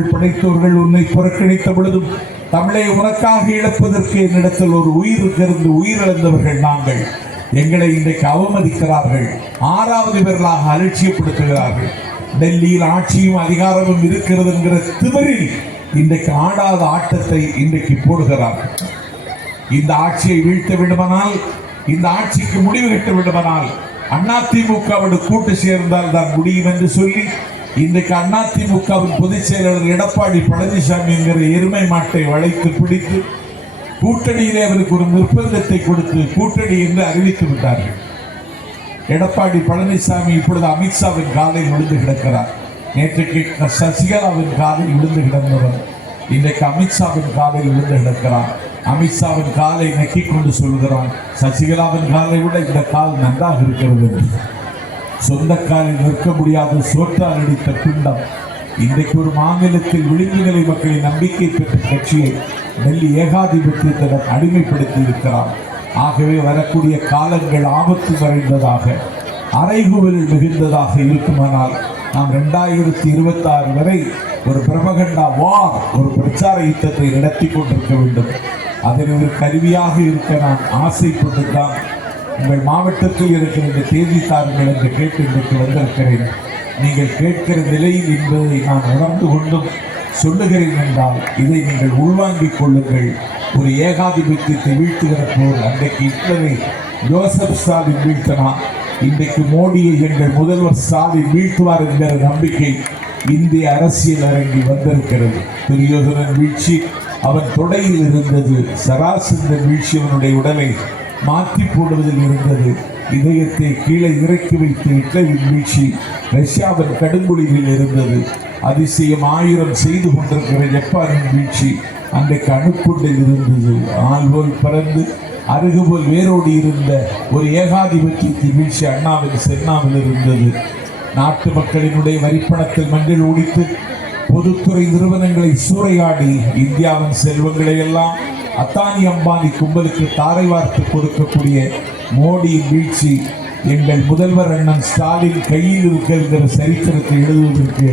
படைத்தோர்கள் உன்னை புறக்கணித்த பொழுதும் தமிழை உனக்காக இழப்பதற்கு என்னிடத்தில் ஒரு உயிர் இருந்து உயிரிழந்தவர்கள் நாங்கள். எங்களை இன்றைக்கு அவமதிக்கிறார்கள். ஆறாவது பேர்களாக அலட்சியப்படுத்துகிறார்கள். டெல்லியில் ஆட்சியும் அதிகாரமும் இருக்கிறது என்கிற திமிரில் இன்றைக்கு ஆடாத ஆட்டத்தை இன்றைக்கு போடுகிறார்கள். இந்த ஆட்சியை வீழ்த்த வேண்டுமானால் இந்த ஆட்சிக்கு முடிவு கட்ட வேண்டுமானால் அதிமுகவோடு கூட்டு சேர்ந்தால் தான் முடியும் என்று சொல்லி இன்றைக்கு அதிமுகவின் பொதுச் செயலாளர் எடப்பாடி பழனிசாமி என்கிற எருமை மாட்டை வளைத்து பிடித்து கூட்டணியிலே அவருக்கு ஒரு நிர்பந்தத்தை கொடுத்து கூட்டணி என்று அறிவித்து விட்டார்கள். எடப்பாடி பழனிசாமி இப்பொழுது அமித்ஷாவின் காலில் விழுந்து கிடக்கிறார். நேற்றைக்கு சசிகலாவின் காலில் விழுந்து கிடந்தவர். இன்றைக்கு அமித்ஷாவின் காலில் விழுந்து கிடக்கிறார். அமித்ஷாவின் காலை நக்கிக் கொண்டு சொல்கிறான் சசிகலாவின் காலை விட இந்த கால் நன்றாக இருக்கிறது என்று. நிற்க முடியாத சோற்றால் அடித்த பிண்டம் இன்றைக்கு ஒரு மாநிலத்தில் விளிம்பு நிலை மக்களின் நம்பிக்கை பெற்ற கட்சியை டெல்லி ஏகாதிபத்தியத்திடம் அடிமைப்படுத்தி இருக்கிறார் ஆகவே வரக்கூடிய காலங்கள் ஆபத்து நிறைந்ததாக அறைகுவல் மிகுந்ததாக இருக்குமானால் நாம் ரெண்டாயிரத்தி இருபத்தாறு வரை ஒரு பிரபகண்டா வார் ஒரு பிரச்சார யுத்தத்தை நடத்தி கொண்டிருக்க வேண்டும் அதில் ஒரு கருவியாக இருக்க நான் ஆசைப்பட்டு தான் உங்கள் மாவட்டத்தில் இருக்கிற இந்த தேதி தாருங்கள் என்று கேட்டு இன்றைக்கு வந்திருக்கிறேன். நீங்கள் கேட்கிற நிலையில் என்பதை நான் உணர்ந்து கொண்டும் சொல்லுகிறேன் என்றால் இதை நீங்கள் உள்வாங்கிக் கொள்ளுங்கள். ஒரு ஏகாதிபத்தியத்தை வீழ்த்துகிற போல் அன்றைக்கு இத்தனை ஜோசப் ஸ்டாலின் வீழ்த்தினா இன்றைக்கு மோடியை எங்கள் முதல்வர் ஸ்டாலின் வீழ்த்துவார் என்கிற நம்பிக்கை இந்திய அரசியல் அரங்கி வந்திருக்கிறது. துரியோதனன் வீழ்ச்சி அவன் தொடையில் இருந்தது சராசந்த வீழ்ச்சி அவனுடைய உடலை மாற்றி போடுவதில் இருந்தது. இதயத்தை கீழே இறக்கி வைத்து ஹிட்லரின் வீழ்ச்சி ரஷ்யாவின் கடுங்குழிவில் இருந்தது. அதிசயம் ஆயிரம் செய்து கொண்டிருக்கிற ஜப்பானின் வீழ்ச்சி அன்றைக்கு அணுக்குண்டில் இருந்தது. ஆள்வோல் பறந்து அருகுபோல் வேரோடி இருந்த ஒரு ஏகாதிபத்தியத்தின் வீழ்ச்சி அண்ணாவின் சென்னாவில் இருந்தது. நாட்டு மக்களினுடைய வரிப்பணத்தில் மஞ்சள் ஓடித்து பொதுத்துறை நிறுவனங்களை சூறையாடி இந்தியாவின் செல்வங்களை எல்லாம் அத்தானி அம்பானி கும்பலுக்கு தாரை வார்த்து கொடுக்கக்கூடிய மோடியின் வீழ்ச்சி எங்கள் முதல்வர் அண்ணன் ஸ்டாலின் கையில் இருக்கிற சரித்திரத்தை எழுதுவதற்கு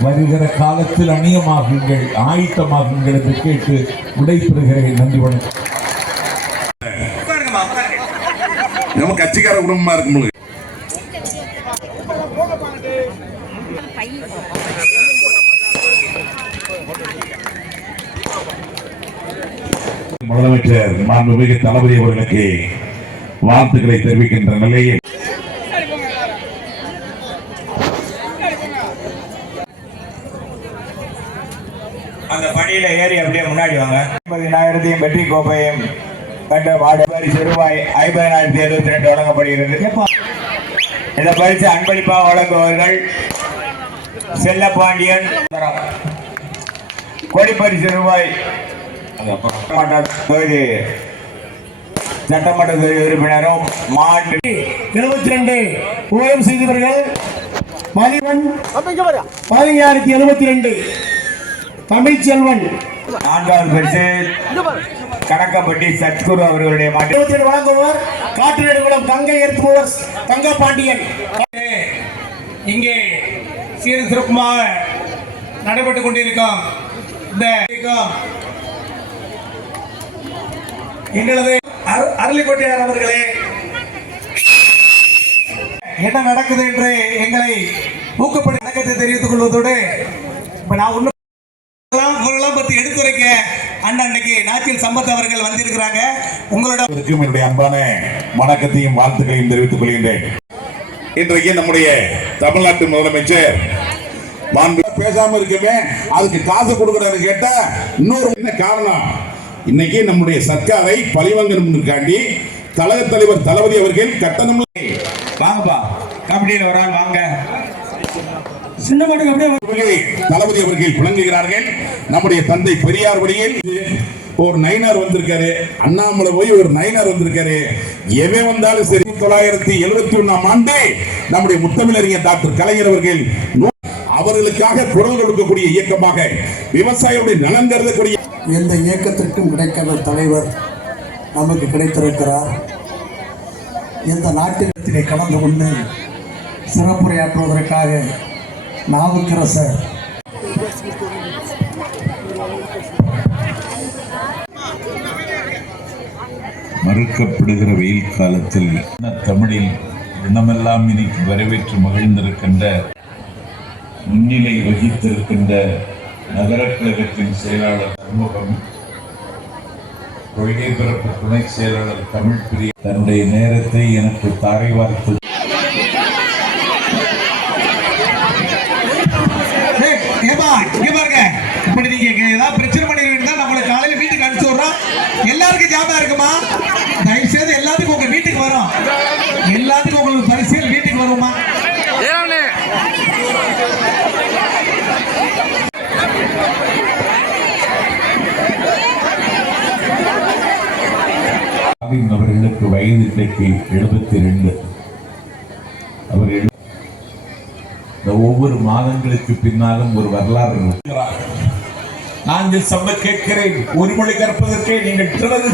வருகிற காலத்தில் அணியமாகுங்கள் ஆயத்தமாகுங்கள் என்று கேட்டு விடைபெறுகிறேன். நன்றி வணக்கம். நம்ம கட்சிக்கார குடும்பமா இருக்கும் முதலமைச்சர் மாண்புமிகு தளபதி அவர்களுக்கு வாழ்த்துக்களை தெரிவிக்கின்ற நிலையில் அந்த படியில ஏறி அப்படியே முன்னாடி வாங்க. ஐம்பதினாயிரத்தையும் வெற்றி கோப்பையும் கண்ட வாடகை சிறுவாய் ஐம்பதினாயிரத்தி எழுபத்தி ரெண்டு வழங்கப்படுகிறது. இந்த பரிசு அன்பளிப்பாக வழங்குபவர்கள் செல்லப்பாண்டியன். கொடிப்பரிசு ரூபாய் சட்டமன்ற தொகுதி சட்டமன்ற தொகுதி உறுப்பினரும் மாண்பு எழுபத்தி ரெண்டு ஓயம் செய்தவர்கள் பதிவன் பதினாயிரத்தி எழுபத்தி ரெண்டு தமிழ்ச்செல்வன் நான்காவது பரிசு கணக்கம்பட்டி சத்குரு அவர்களுடைய மாட்டு. வழங்குபவர் காட்டு நெடுங்குளம் தங்கை ஏற்பவர் தங்க பாண்டியன் இங்கே சீர சிறப்புமாக நடைபெற்றுக் கொண்டிருக்கும் இந்த எங்களது அரு- அவர்களே என்ன நடக்குது என்று எங்களை ஊக்கப்படி நடக்கத்தை தெரிவித்துக் கொள்வதோடு இப்ப நான் ஒண்ணு உங்களெல்லாம் பத்தி எடுத்துரைக்க அண்ணன் அன்னைக்கு நாச்சில் சம்பத் அவர்கள் வந்திருக்கிறாங்க. உங்களோட என்னுடைய அன்பான வணக்கத்தையும் வாழ்த்துக்களையும் தெரிவித்துக் கொள்கின்றேன். இன்றைக்கு நம்முடைய தமிழ்நாட்டு முதலமைச்சர் பேசாம இருக்கவே அதுக்கு காசு கொடுக்கறாரு கேட்டா இன்னொரு என்ன காரணம்? இன்னைக்கு நம்முடைய சர்க்காரை பழிவாங்கணும்னுக்காண்டி கழக தலைவர் தளபதி அவர்கள் கட்டணம் வாங்கப்பா கமிட்டியில் ஒரு ஆள் வாங்க. சின்ன தளபதி அவர்கள் விளங்குகிறார்கள். நம்முடைய தந்தை பெரியார் வழியில் ஒரு நைனார் வந்திருக்காரு. அண்ணாமலை போய் ஒரு நைனார் வந்திருக்காரு. எவன் வந்தாலும் சரி தொள்ளாயிரத்தி எழுபத்தி ஒண்ணாம் ஆண்டு நம்முடைய முத்தமிழறிஞர் டாக்டர் கலைஞர் அவர்கள் அவர்களுக்காக குரல் கொடுக்கக்கூடிய இயக்கமாக விவசாயிகளுடைய நலன் கருதக்கூடிய எந்த இயக்கத்திற்கும் கிடைக்காத தலைவர் நமக்கு கிடைத்திருக்கிறார். இந்த நாட்டிலே கலந்து கொண்டு சிறப்புரையாற்றுவதற்காக நாவுக்கரசர் மறுக்கப்படுகிற வெயில் காலத்தில் தமிழில் இனமெல்லாம் இன்னைக்கு வரவேற்று மகிழ்ந்திருக்கின்ற முன்னிலை வகித்திருக்கின்ற நகர கழகத்தின் செயலாளர் சண்முகம் கொள்கை பிறப்பு துணை செயலாளர் தமிழ் பிரிய தன்னுடைய நேரத்தை எனக்கு தாரை வார்த்து. பாருங்க. இப்படி நீங்க ஏதாவது பிரச்சனை பண்ணிருந்தா நம்மள காலையில வீட்டுக்கு அனுப்பிச்சு விடுறோம். எல்லாருக்கும் ஜாபம் இருக்குமா? தயவு செய்து எல்லாத்துக்கும் உங்க வீட்டுக்கு வரும். எல்லாத்துக்கும் உங்களுக்கு பரிசீல் வீட்டுக்கு வருமா? ஆவின் அவர்களுக்கு வயது இன்றைக்கு எழுபத்தி ரெண்டு அவர் எழு- இந்த ஒவ்வொரு மாதங்களுக்கு பின்னாலும் ஒரு வரலாறு நான் சம்ப கேட்கிறேன். ஒரு மொழி கற்பதற்கே நீங்கள் திறந்து